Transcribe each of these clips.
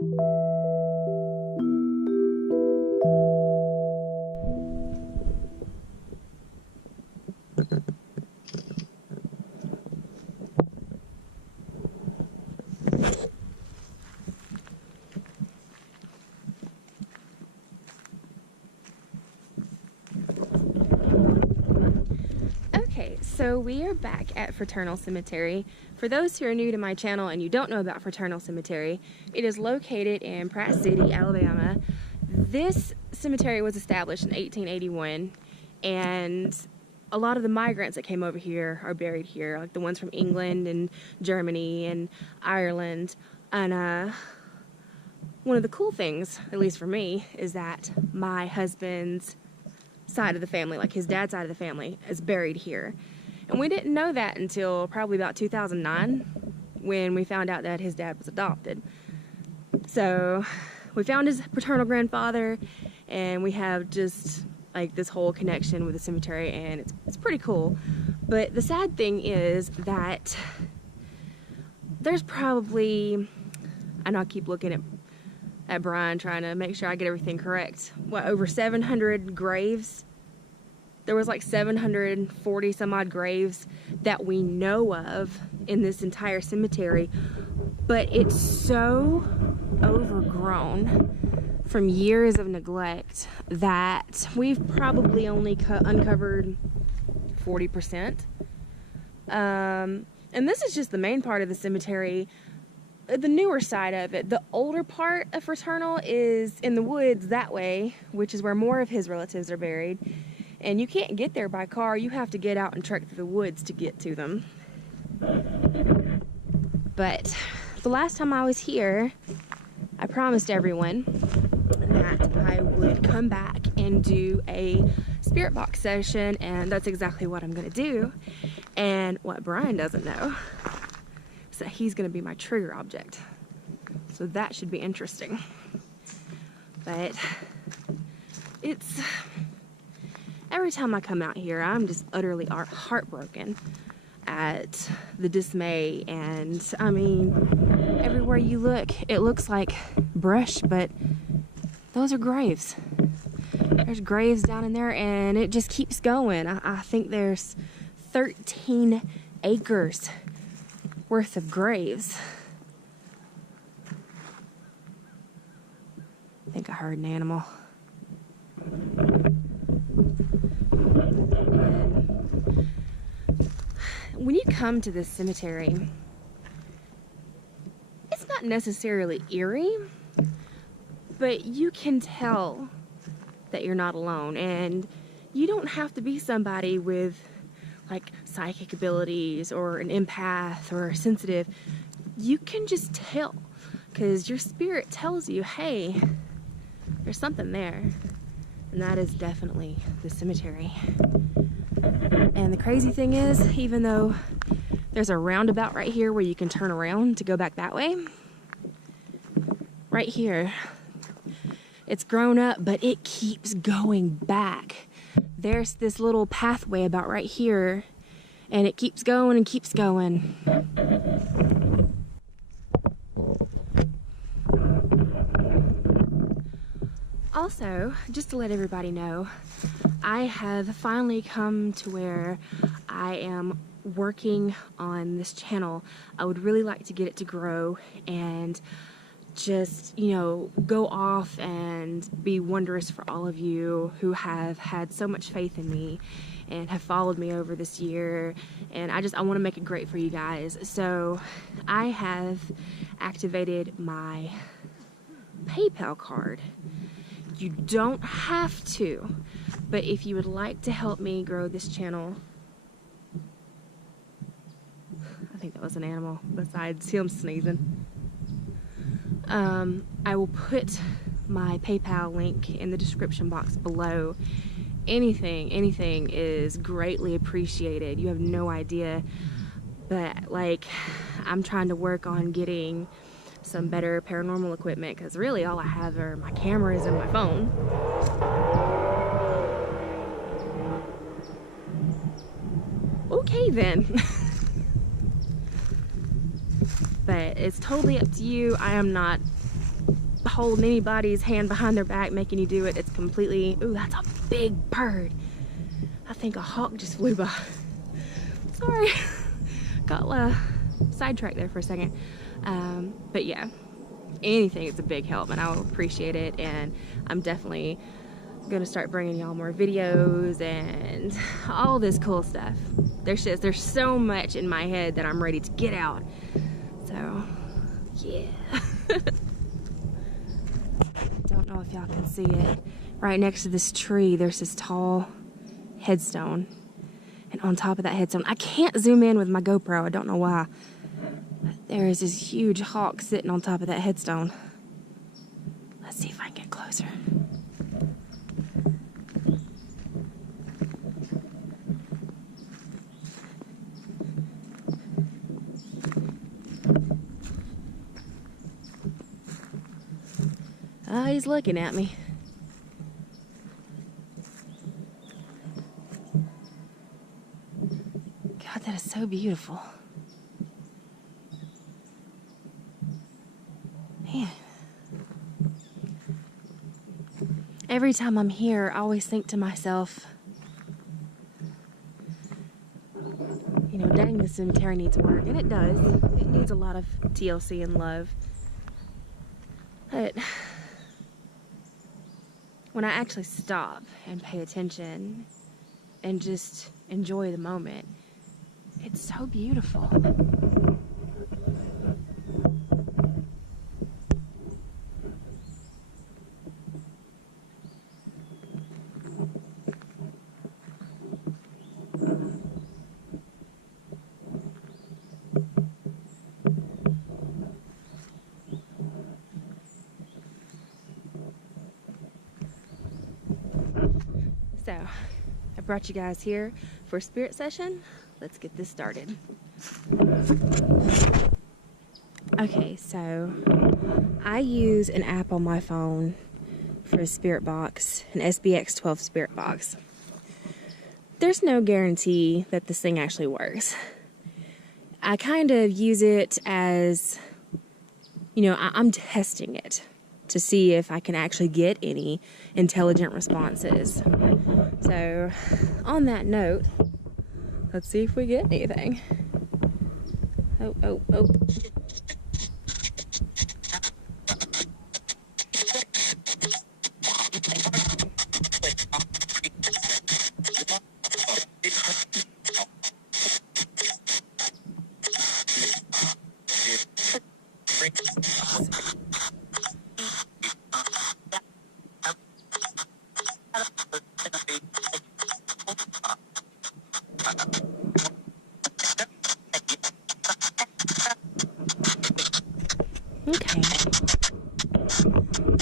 Okay, so we are back at Fraternal Cemetery. For those who are new to my channel and you don't know about Fraternal Cemetery, it is located in Pratt City, Alabama. This cemetery was established in 1881, and a lot of the migrants that came over here are buried here, like the ones from England and Germany and Ireland. And one of the cool things, at least for me, is that my husband's side of the family, like his dad's side of the family, is buried here. And we didn't know that until probably about 2009 when we found out that his dad was adopted. So we found his paternal grandfather, and we have just like this whole connection with the cemetery, and it's pretty cool. But the sad thing is that there's probably, I know I keep looking at Brian trying to make sure I get everything correct, what, over 700 graves? There was like 740 some odd graves that we know of in this entire cemetery, but it's so overgrown from years of neglect that we've probably only uncovered 40%. And this is just the main part of the cemetery. The newer side of it, the older part of Fraternal, is in the woods that way, which is where more of his relatives are buried. And you can't get there by car. You have to get out and trek through the woods to get to them. But the last time I was here, I promised everyone that I would come back and do a spirit box session, and that's exactly what I'm gonna do. And what Brian doesn't know, so he's going to be my trigger object. So that should be interesting. But it's, every time I come out here, I'm just utterly heartbroken at the dismay. And I mean, everywhere you look, it looks like brush, but those are graves. There's graves down in there, and it just keeps going. I think there's 13 acres worth of graves. I think I heard an animal. And when you come to this cemetery, it's not necessarily eerie, but you can tell that you're not alone, and you don't have to be somebody with like psychic abilities or an empath or sensitive. You can just tell, because your spirit tells you, hey, there's something there. And that is definitely the cemetery. And the crazy thing is, even though there's a roundabout right here where you can turn around to go back that way, right here, it's grown up, but it keeps going back. There's this little pathway about right here, and it keeps going and keeps going. Also, just to let everybody know, I have finally come to where I am working on this channel. I would really like to get it to grow and just, you know, go off and be wondrous for all of you who have had so much faith in me and have followed me over this year. And I want to make it great for you guys. So I have activated my PayPal card. You don't have to, but if you would like to help me grow this channel, I think that was an animal besides him sneezing. I will put my PayPal link in the description box below. Anything is greatly appreciated. You have no idea. But like, I'm trying to work on getting some better paranormal equipment, because really all I have are my cameras and my phone. Okay then. But it's totally up to you. I am not holding anybody's hand behind their back, making you do it. It's completely, ooh, that's a big bird. I think a hawk just flew by. Sorry, got sidetracked there for a second. But yeah, anything is a big help, and I will appreciate it. And I'm definitely gonna start bringing y'all more videos and all this cool stuff. There's so much in my head that I'm ready to get out. So yeah. Don't know if y'all can see it. Right next to this tree, there's this tall headstone. And on top of that headstone, I can't zoom in with my GoPro, I don't know why. But there is this huge hawk sitting on top of that headstone. Let's see if I can get closer. Oh, he's looking at me. God, that is so beautiful. Man. Every time I'm here, I always think to myself, you know, dang, this cemetery needs work. And it does. It needs a lot of TLC and love. But when I actually stop and pay attention and just enjoy the moment, it's so beautiful. So, I brought you guys here for a spirit session. Let's get this started. Okay, so I use an app on my phone for a spirit box, an SBX 12 spirit box. There's no guarantee that this thing actually works. I kind of use it as, you know, I'm testing it to see if I can actually get any intelligent responses. So, on that note, let's see if we get anything. Oh, oh, oh. Okay.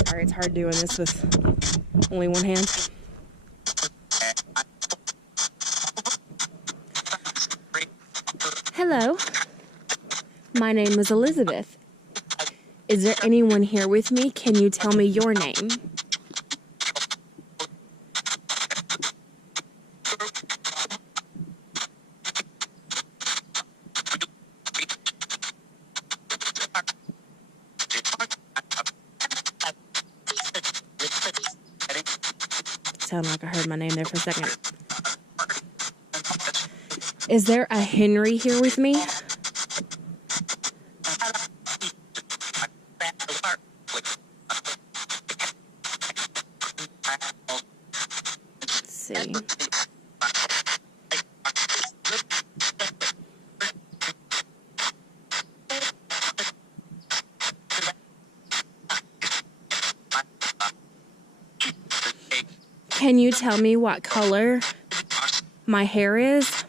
Sorry, it's hard doing this with only one hand. Hello. My name is Elizabeth. Is there anyone here with me? Can you tell me your name? Sound like I heard my name there for a second. Is there a Henry here with me? Let's see. Can you tell me what color my hair is?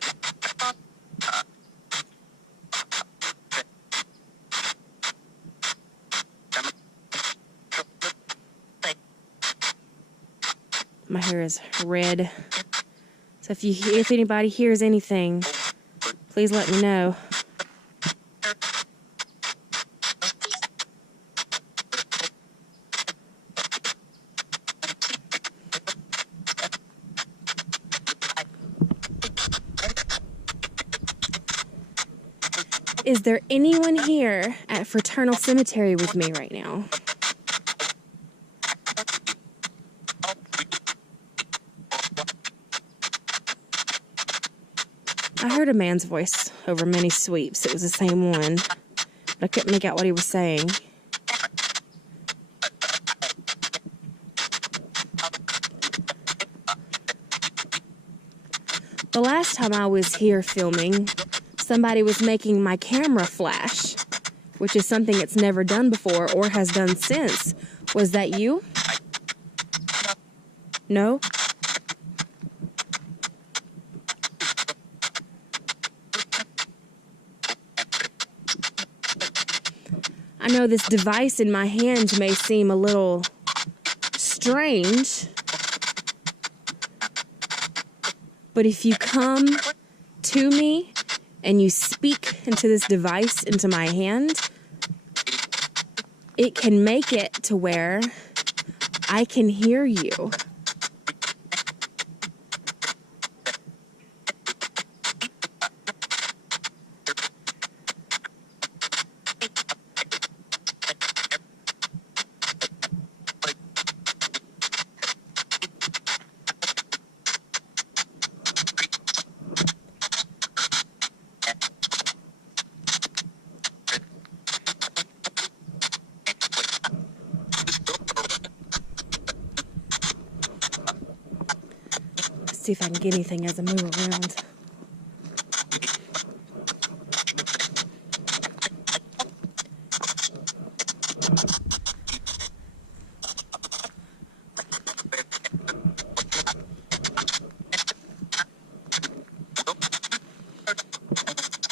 My hair is red. So if anybody hears anything, please let me know. Is there anyone here at Fraternal Cemetery with me right now? I heard a man's voice over many sweeps. It was the same one, but I couldn't make out what he was saying. The last time I was here filming, somebody was making my camera flash, which is something it's never done before or has done since. Was that you? No? I know this device in my hand may seem a little strange, but if you come to me and you speak into this device, into my hand, it can make it to where I can hear you. See if I can get anything as I move around.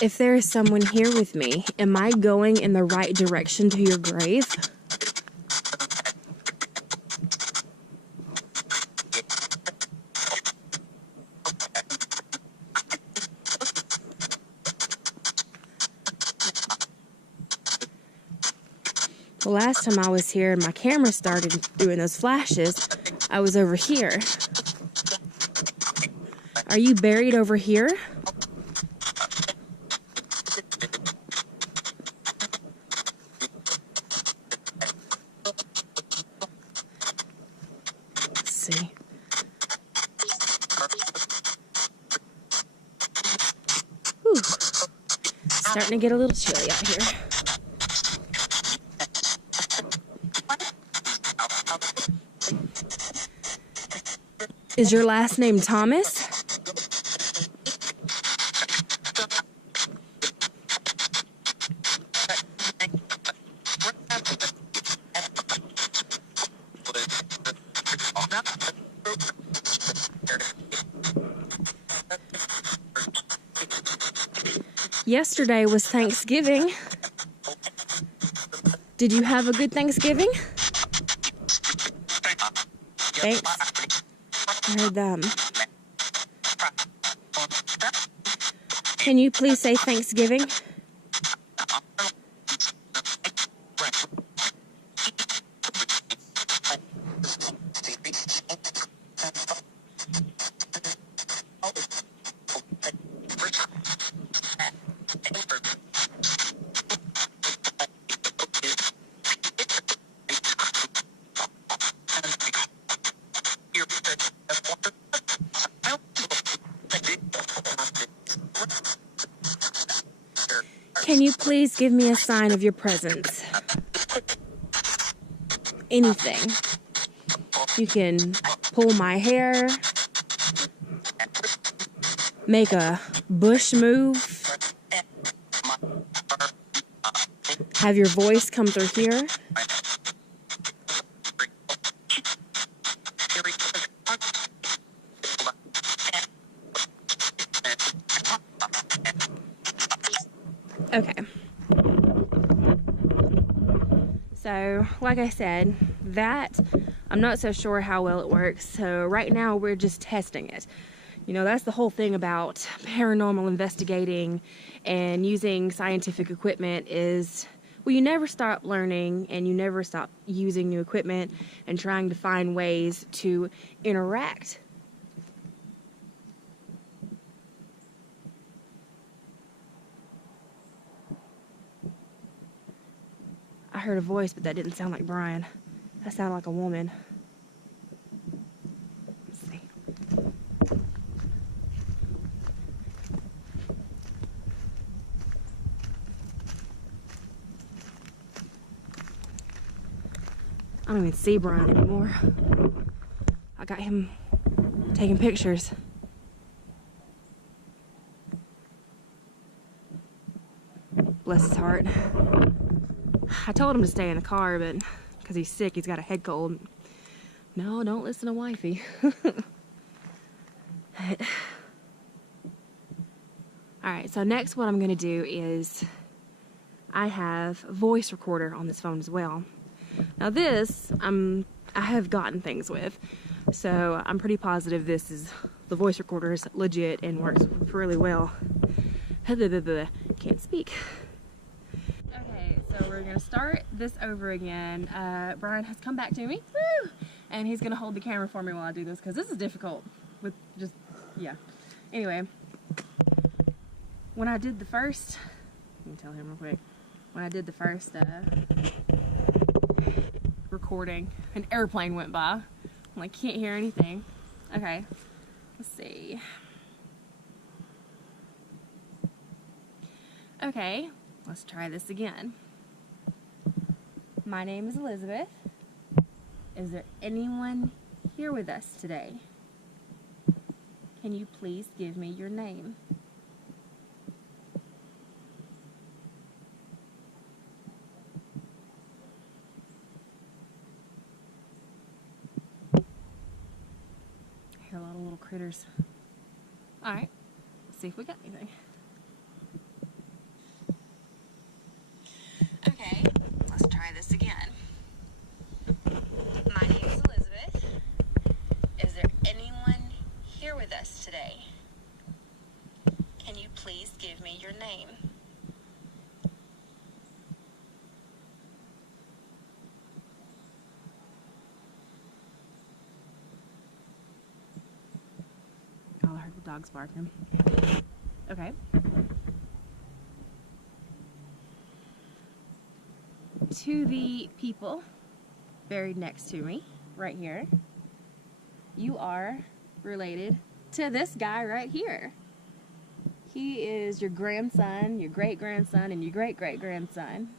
If there is someone here with me, am I going in the right direction to your grave? The last time I was here and my camera started doing those flashes, I was over here. Are you buried over here? Let's see. Whew. Starting to get a little chilly out here. Is your last name Thomas? Yesterday was Thanksgiving. Did you have a good Thanksgiving? Thanks. I heard that. Can you please say Thanksgiving? Can you please give me a sign of your presence? Anything. You can pull my hair, make a bush move, have your voice come through here. Okay. So, like I said, that I'm not so sure how well it works. So right now we're just testing it. You know, that's the whole thing about paranormal investigating and using scientific equipment is, well, you never stop learning and you never stop using new equipment and trying to find ways to interact. I heard a voice, but that didn't sound like Brian. That sounded like a woman. Let's see. I don't even see Brian anymore. I got him taking pictures. Bless his heart. I told him to stay in the car, but because he's sick, he's got a head cold. No, don't listen to wifey. Alright, so next what I'm going to do is I have a voice recorder on this phone as well. Now this, I have gotten things with, so I'm pretty positive the voice recorder is legit and works really well. Can't speak. Okay, so we're gonna start this over again. Brian has come back to me, woo! And he's gonna hold the camera for me while I do this, because this is difficult with just, yeah. Anyway, when I did the first, let me tell him real quick. When I did the first recording, an airplane went by. I'm like, can't hear anything. Okay, let's see. Okay, let's try this again. My name is Elizabeth. Is there anyone here with us today? Can you please give me your name? I hear a lot of little critters. Alright, let's see if we got anything. Okay, let's try this again. My name is Elizabeth. Is there anyone here with us today? Can you please give me your name? Oh, I heard the dogs barking. Okay. To the people buried next to me, right here, you are related to this guy right here. He is your grandson, your great-grandson, and your great-great-grandson.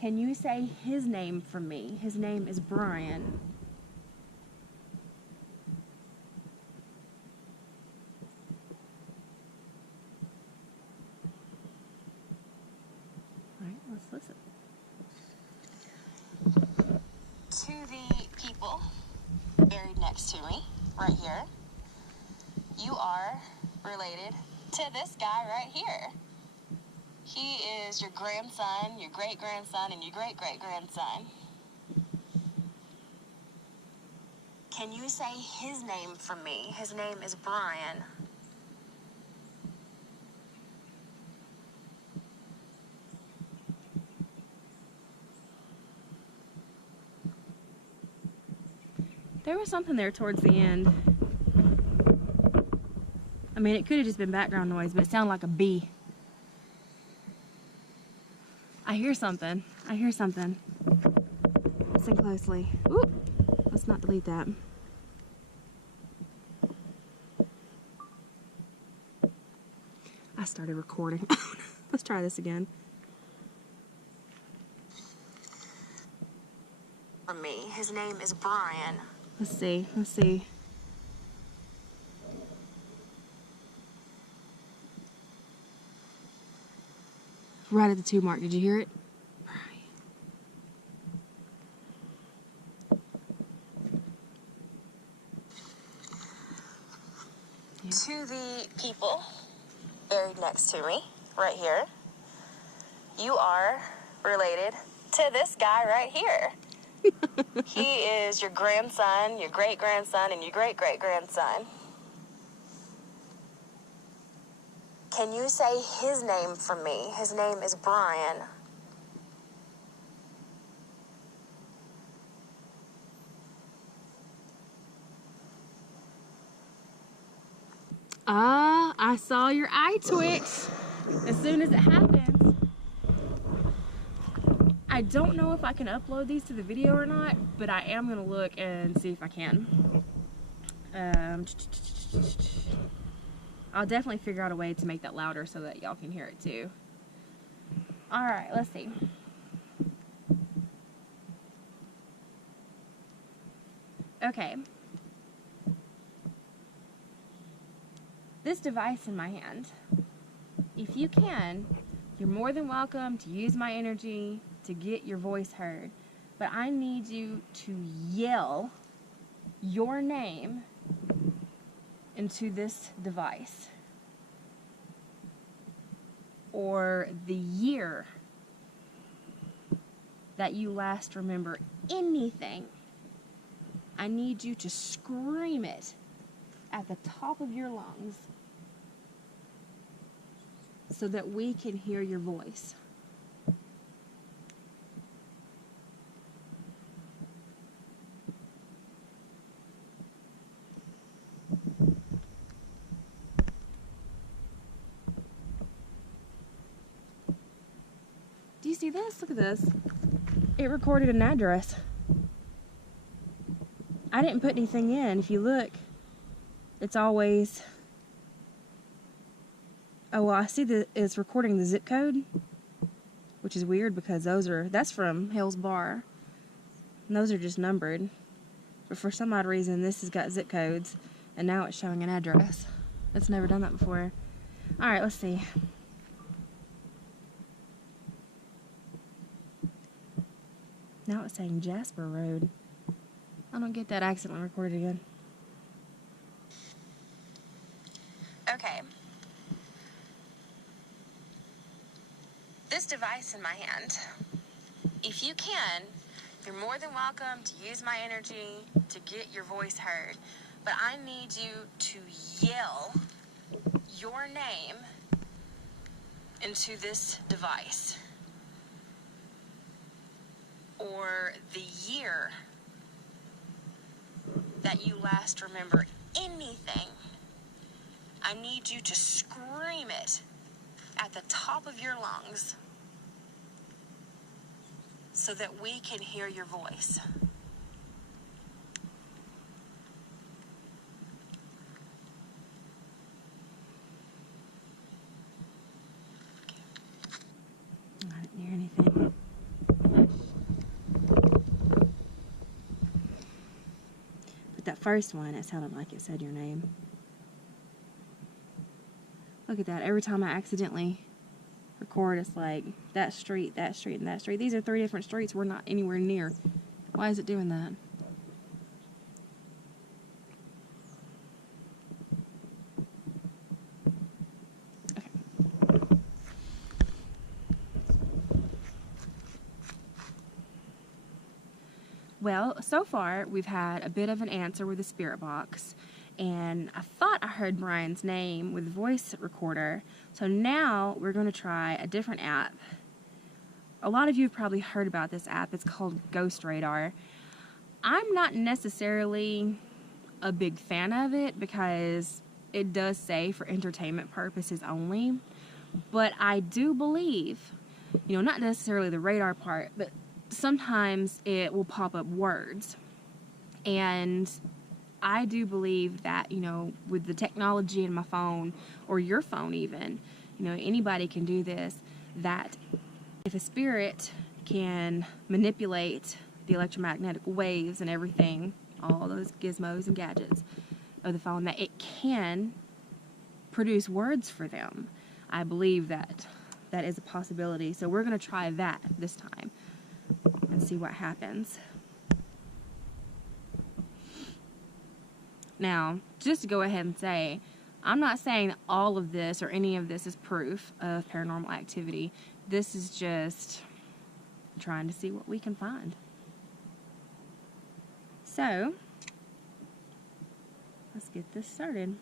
Can you say his name for me? His name is Brian. Alright, let's listen. To the people buried next to me, right here, you are related to this guy right here. He is your grandson, your great-grandson, and your great-great-grandson. Can you say his name for me? His name is Brian. There was something there towards the end. I mean, it could have just been background noise, but it sounded like a bee. I hear something. I hear something. Listen closely. Ooh, let's not delete that. I started recording. Let's try this again. For me, his name is Brian. Let's see. Let's see. Right at the 2 mark. Did you hear it? Yeah. To the people buried next to me, right here, you are related to this guy right here. He is your grandson, your great-grandson, and your great-great-grandson. Can you say his name for me? His name is Brian. I saw your eye twitch as soon as it happens. I don't know if I can upload these to the video or not, but I am going to look and see if I can. I'll definitely figure out a way to make that louder so that y'all can hear it too. Alright, let's see. Okay. This device in my hand, if you can, you're more than welcome to use my energy to get your voice heard. But I need you to yell your name into this device, or the year that you last remember anything. I need you to scream it at the top of your lungs so that we can hear your voice. Do you see this? Look at this. It recorded an address. I didn't put anything in. If you look, it's always... Oh, well, I see that it's recording the zip code, which is weird because that's from Hill's Bar. And those are just numbered. But for some odd reason, this has got zip codes, and now it's showing an address. It's never done that before. Alright, let's see. Now it's saying Jasper Road. I don't get that. I accidentally recorded again. Okay. This device in my hand, if you can, you're more than welcome to use my energy to get your voice heard. But I need you to yell your name into this device, or the year that you last remember anything. I need you to scream it at the top of your lungs so that we can hear your voice. I didn't hear anything. But that first one, it sounded like it said your name. Look at that. Every time I accidentally record, it's like that street, and that street. These are 3 different streets we're not anywhere near. Why is it doing that? Okay. Well, so far we've had a bit of an answer with the spirit box. And I thought I heard Brian's name with the voice recorder. So now we're going to try a different app. A lot of you have probably heard about this app. It's called Ghost Radar. I'm not necessarily a big fan of it because it does say for entertainment purposes only. But I do believe, not necessarily the radar part, but sometimes it will pop up words. And I do believe that, with the technology in my phone, or your phone even, anybody can do this, that if a spirit can manipulate the electromagnetic waves and everything, all those gizmos and gadgets of the phone, that it can produce words for them. I believe that is a possibility. So we're going to try that this time and see what happens. Now, just to go ahead and say, I'm not saying that all of this or any of this is proof of paranormal activity. This is just trying to see what we can find. So, let's get this started.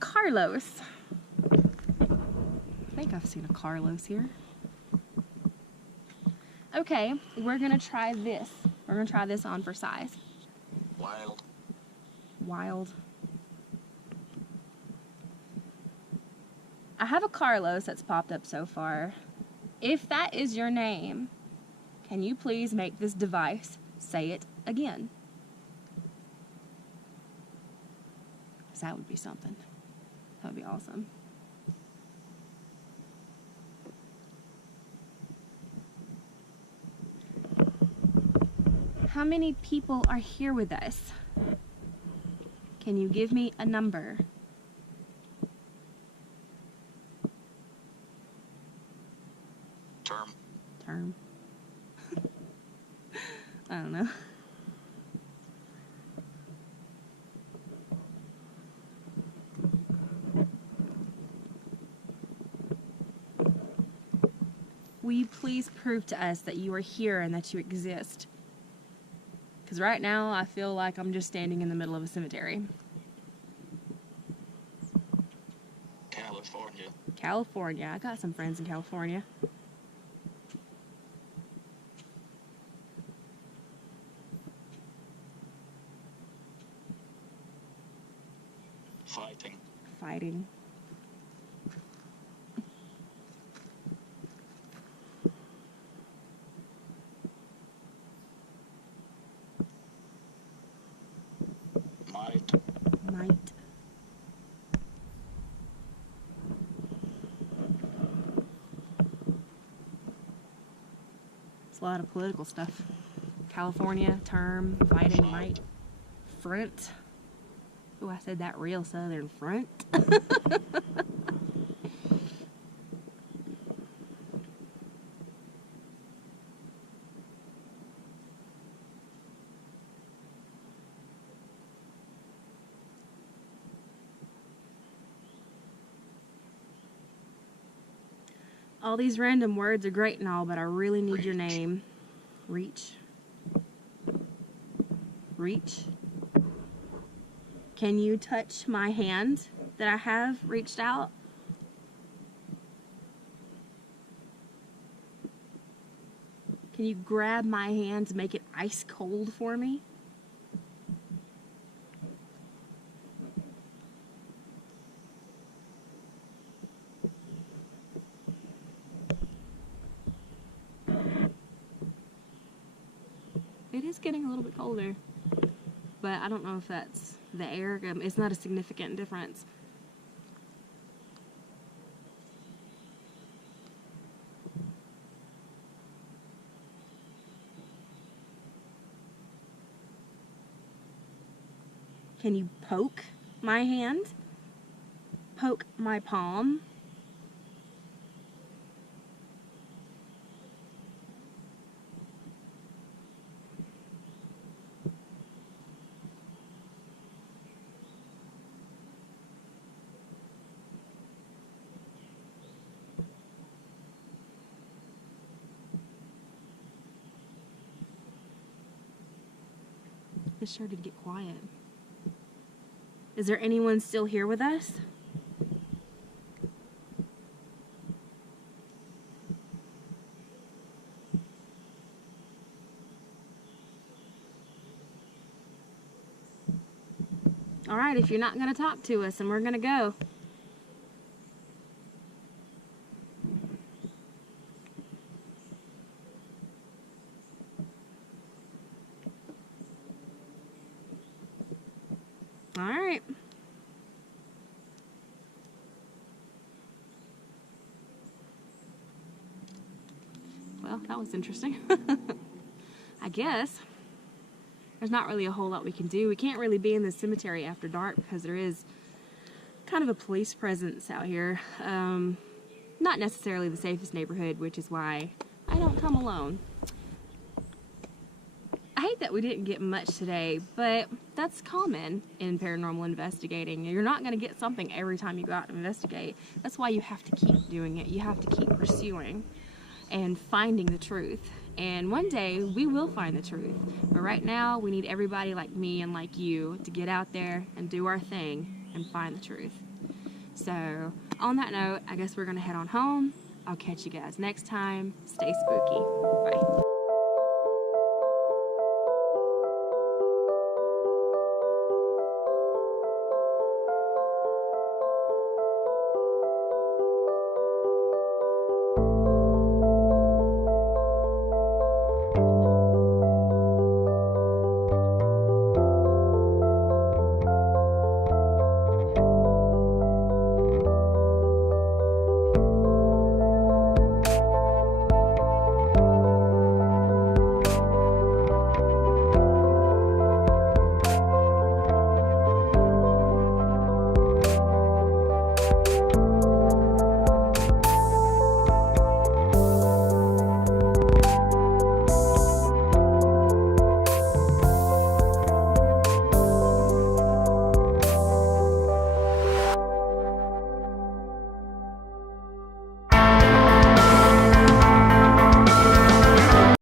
Carlos. I think I've seen a Carlos here. Okay, we're going to try this. We're going to try this on for size. Wild. I have a Carlos that's popped up so far. If that is your name, can you please make this device say it again? Because that would be something. That would be awesome. How many people are here with us? Can you give me a number? Term. I don't know. Will you please prove to us that you are here and that you exist? Because right now I feel like I'm just standing in the middle of a cemetery. California. California. I got some friends in California. Fighting. Might. It's a lot of political stuff. California, term, fighting, might. Front. Oh, I said that real southern. Front. All these random words are great and all, but I really need your name. Reach. Reach. Can you touch my hand that I have reached out? Can you grab my hand to make it ice cold for me? It is getting a little bit colder, but I don't know if that's the air. It's not a significant difference. Can you poke my hand? Poke my palm? It sure did get quiet. Is there anyone still here with us? All right, if you're not going to talk to us, and we're going to go. All right. Well, that was interesting. I guess there's not really a whole lot we can do. We can't really be in the cemetery after dark because there is kind of a police presence out here. Not necessarily the safest neighborhood, which is why I don't come alone. I hate that we didn't get much today, but that's common in paranormal investigating. You're not going to get something every time you go out and investigate. That's why you have to keep doing it. You have to keep pursuing and finding the truth. And one day we will find the truth. But right now we need everybody like me and like you to get out there and do our thing and find the truth. So on that note, I guess we're going to head on home. I'll catch you guys next time. Stay spooky. Bye.